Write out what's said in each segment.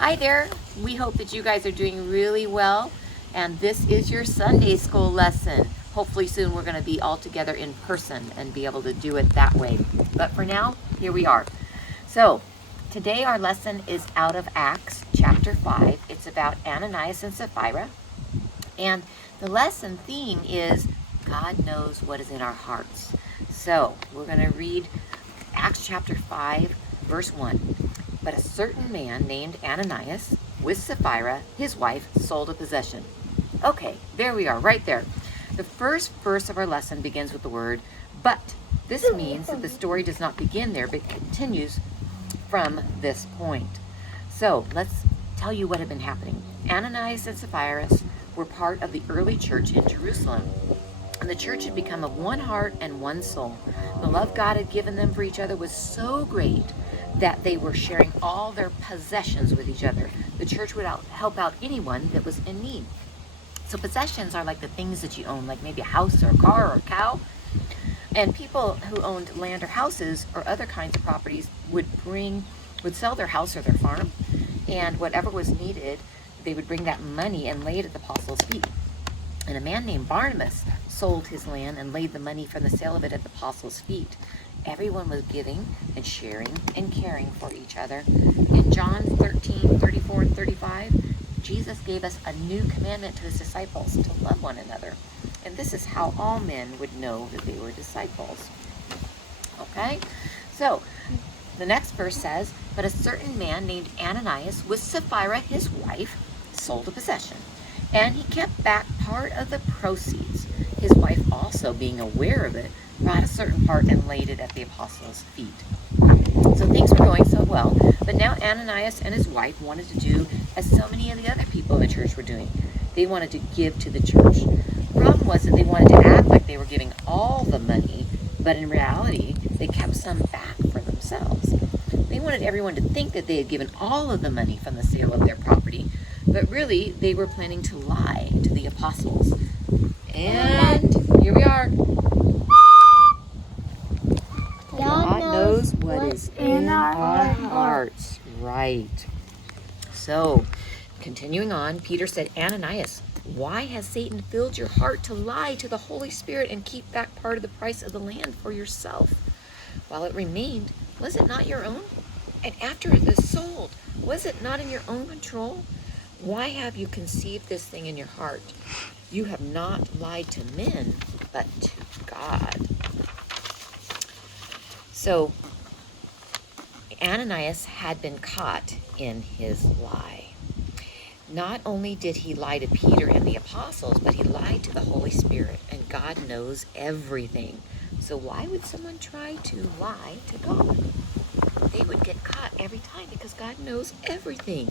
Hi there. We hope that you guys are doing really well. And this is your Sunday school lesson. Hopefully soon we're going to be all together in person and be able to do it that way. But for now, here we are. So today our lesson is out of Acts chapter 5. It's about Ananias and Sapphira. And the lesson theme is God knows what is in our hearts. So we're going to read Acts chapter 5, verse 1. But a certain man named Ananias, with Sapphira, his wife, sold a possession. Okay, there we are, right there. The first verse of our lesson begins with the word but. This means that the story does not begin there, but continues from this point. So let's tell you what had been happening. Ananias and Sapphira were part of the early church in Jerusalem. And the church had become of one heart and one soul. The love God had given them for each other was so great that they were sharing all their possessions with each other. The church would help out anyone that was in need. So possessions are like the things that you own, like maybe a house or a car or a cow. And people who owned land or houses or other kinds of properties would sell their house or their farm, and whatever was needed, they would bring that money and lay it at the apostles' feet. And a man named Barnabas sold his land and laid the money from the sale of it at the apostles' feet. Everyone was giving and sharing and caring for each other. In John 13:34 and 35, Jesus gave us a new commandment to his disciples, to love one another. And this is how all men would know that they were disciples. Okay? So, the next verse says, but a certain man named Ananias, with Sapphira, his wife, sold a possession. And he kept back part of the proceeds. His wife, also being aware of it, brought a certain part and laid it at the apostles' feet. So things were going so well, but now Ananias and his wife wanted to do as so many of the other people in the church were doing. They wanted to give to the church. The problem was that they wanted to act like they were giving all the money, but in reality, they kept some back for themselves. They wanted everyone to think that they had given all of the money from the sale of their property, but really, they were planning to lie to the apostles. And here we are. God knows what is in our hearts. Right. So, continuing on, Peter said, Ananias, why has Satan filled your heart to lie to the Holy Spirit and keep back part of the price of the land for yourself? While it remained, was it not your own? And after it is sold, was it not in your own control? Why have you conceived this thing in your heart? You have not lied to men, but to God. So, Ananias had been caught in his lie. Not only did he lie to Peter and the apostles, but he lied to the Holy Spirit, and God knows everything. So why would someone try to lie to God? They would get caught every time because God knows everything.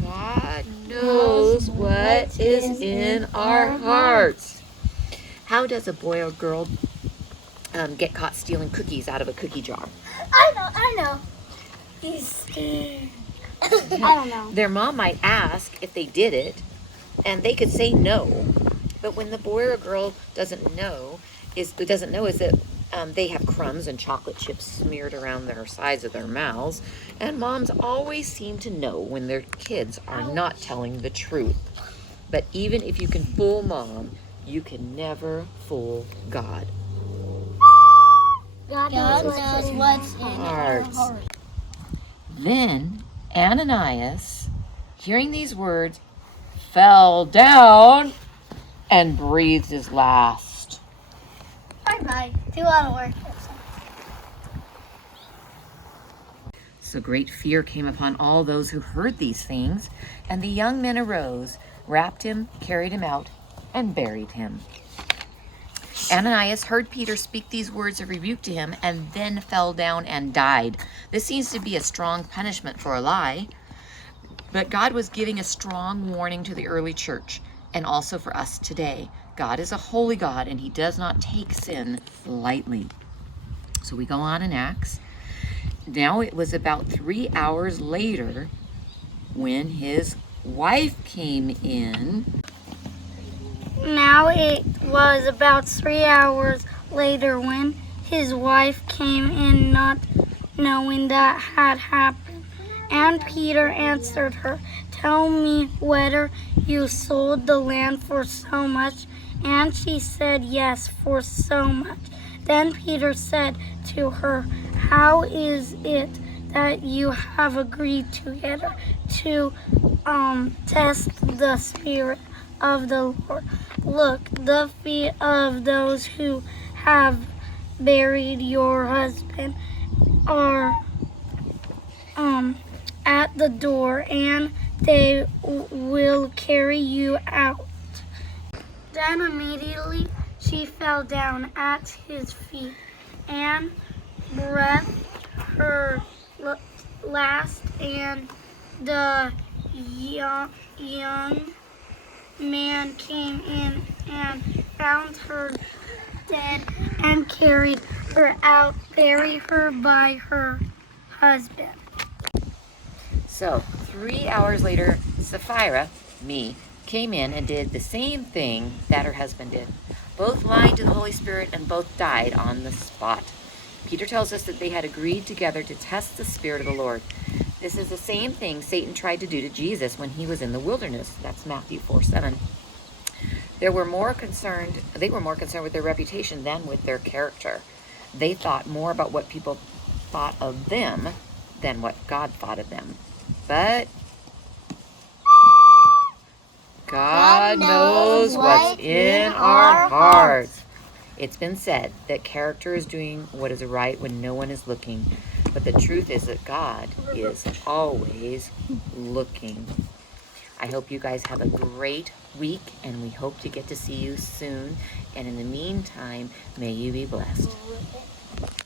God knows what is in our hearts. How does a boy or girl get caught stealing cookies out of a cookie jar? I know. He's scared. I don't know. Their mom might ask if they did it, and they could say no. But when the boy or girl doesn't know is that they have crumbs and chocolate chips smeared around their sides of their mouths, and moms always seem to know when their kids are not telling the truth. But even if you can fool mom, you can never fool God. God knows what's in our heart. Then Ananias, hearing these words, fell down and breathed his last. Bye-bye. Do a lot of work. So great fear came upon all those who heard these things, and the young men arose, wrapped him, carried him out, and buried him. Ananias heard Peter speak these words of rebuke to him, and then fell down and died. This seems to be a strong punishment for a lie, but God was giving a strong warning to the early church, and also for us today. God is a holy God, and he does not take sin lightly. So we go on in Acts. Now it was about 3 hours later when his wife came in. Now it was about 3 hours later when his wife came in, not knowing that had happened. And Peter answered her, "Tell me whether you sold the land for so much." And she said, "Yes, for so much." Then Peter said to her, "How is it that you have agreed together to test the Spirit of the Lord? Look, the feet of those who have buried your husband are at the door, and they will carry you out." Then immediately she fell down at his feet and breathed her last, and the young man came in and found her dead and carried her out, buried her by her husband. So 3 hours later, Sapphira, me, came in and did the same thing that her husband did. Both lied to the Holy Spirit and both died on the spot. Peter tells us that they had agreed together to test the Spirit of the Lord. This is the same thing Satan tried to do to Jesus when he was in the wilderness. That's Matthew 4:7. They were more concerned with their reputation than with their character. They thought more about what people thought of them than what God thought of them. But God knows what's in our hearts. It's been said that character is doing what is right when no one is looking. But the truth is that God is always looking. I hope you guys have a great week, and we hope to get to see you soon. And in the meantime, may you be blessed.